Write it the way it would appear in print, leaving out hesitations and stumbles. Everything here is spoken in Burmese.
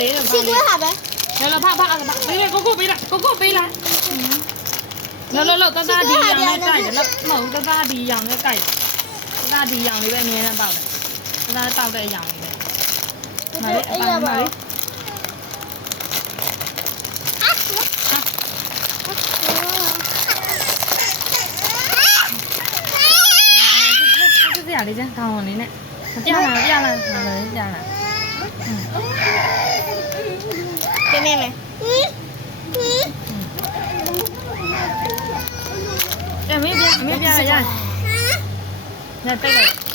လေးတော့ပါလေလောဖပေးလိုက်ကိုပေးလိုက်လောတသားဒီရောင်နဲ့ကြိုက်တယ်လောမဟုတ်တသားဒီရောင်နဲ့ကြိုက်တသားဒီရောင်လေးပဲအမြဲတမ်းတောက်တယ်တသားတောက်တဲ့ရောင်လေးပဲမလေးအပန်းမလေးပြရလေးချမ်းကောင်းအောင်လေးနဲ့ပြလာပြလာပြလာပြနေမယ်အမေပြရရတိတ်လိုက်